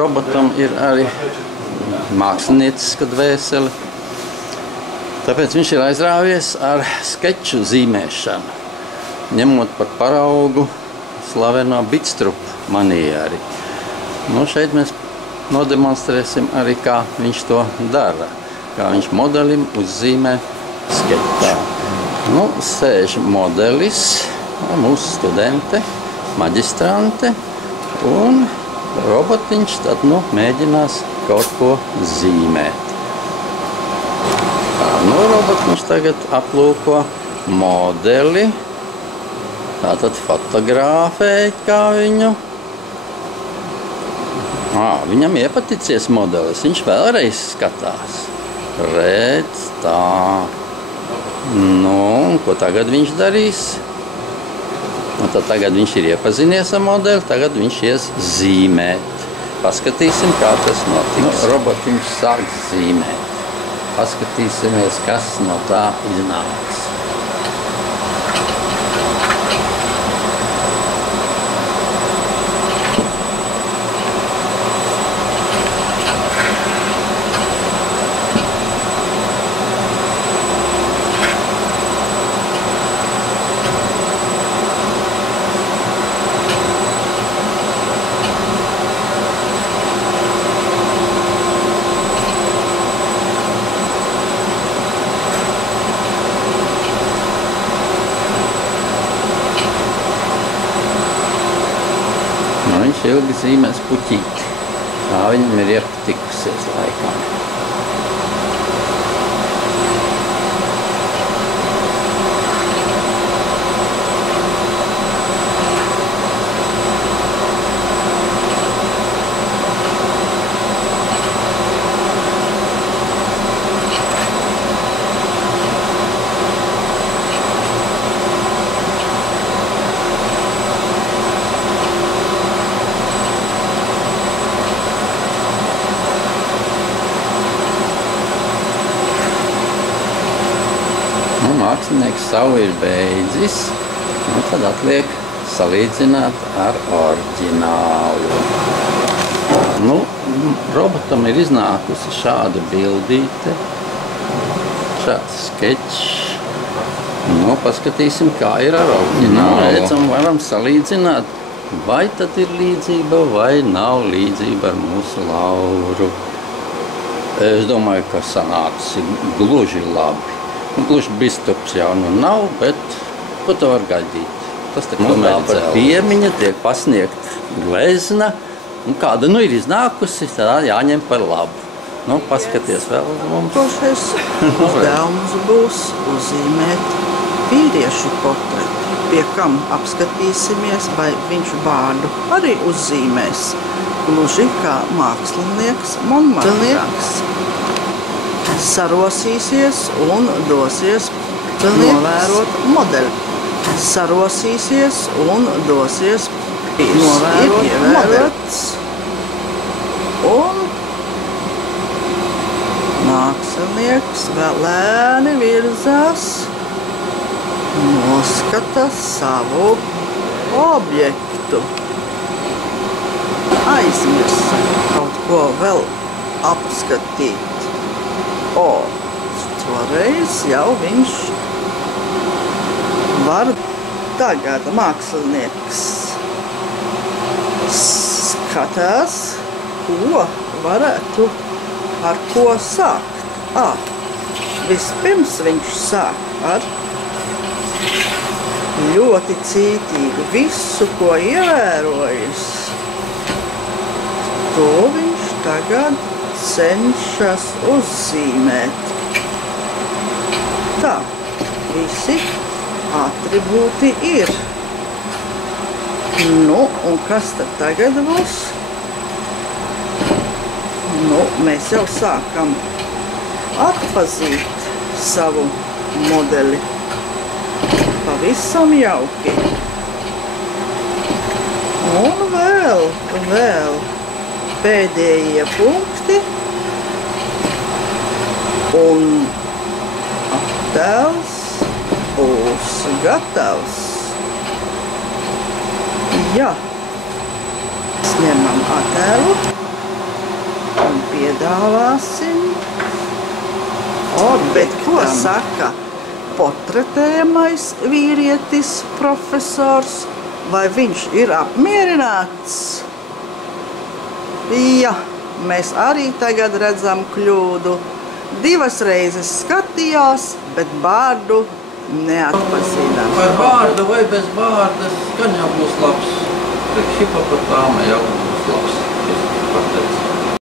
Robotam ir arī mākslinieciska dvēsele. Tāpēc viņš ir aizrāvies ar skeču zīmēšanu, ņemot par paraugu slaveno bitstrupu manieri. Šeit mēs nodemonstrēsim arī, kā viņš to dara, kā viņš modelim uzzīmē skeču. Sēž modelis, mūsu studente, maģistrante, un robotiņš tad mēģinās kaut ko zīmēt. Robotiņš tagad aplūko modeli, tātad fotogrāfēt kā viņu. Viņam iepaticies modelis, viņš vēlreiz skatās. Redz, tā. Ko tagad viņš darīs? Tad tagad viņš ir iepazinies ar modeli, tagad viņš ies zīmēt. Paskatīsim, kā tas notiks. Robotiņš sāk zīmēt. Paskatīsimies, kas no tā iznāks. Viņš ilgi zīmēs puķīti. Tā viņam ir iepatikusies laikam. Mākslinieks savu ir beidzis, tad atliek salīdzināt ar oriģinālu. Robotam ir iznākusi šāda bildīte, šāds skečs. Paskatīsim, kā ir ar oriģinālu. Redzam, varam salīdzināt, vai tad ir līdzība vai nav līdzība ar mūsu Lauru. Es domāju, ka sanācis gluži labi. Gluži bistups jau nav, bet ko to var gaidīt? Tas tiek par piemiņa, tiek pasniegt glezna, un kāda ir iznākusi, tā jāņem par labu. Paskaties vēl uz mums. Tošais uzdevums būs uzzīmēt vīriešu portretu, pie kam apskatīsimies, vai viņš vārdu arī uzzīmēs, gluži kā mākslinieks Monmartrans. Sarosīsies un dosies novērot modeli. Sarosīsies un dosies novērot modelis. Un mākslinieks vēl lēni virzās, noskata savu objektu. Aizmirsa kaut ko vēl apskatīt. Toreiz jau viņš var tagad mākslinieks skatās, ko varētu ar ko sākt. Vispirms viņš sāk ar ļoti cītīgu visu, ko ievērojis. To viņš tagad cenšas uzzīmēt. Tā, visi atribūti ir. Un kas tad tagad būs? Mēs jau sākam atpazīt savu modeli. Pavisam jauki. Un vēl pēdējie punkti. Un attēls būs gatavs. Jā, ņemam attēlu Piedāvāsim. Bet ko saka portretējamais vīrietis, profesors? Vai viņš ir apmierināts? Ja, mēs arī tagad redzam kļūdu. 2 reizes skatījās, bet bārdu neatpazīstam. Par bārdu vai bez bārdas, gan jau būs labs. Hipopotāma jau būs labs.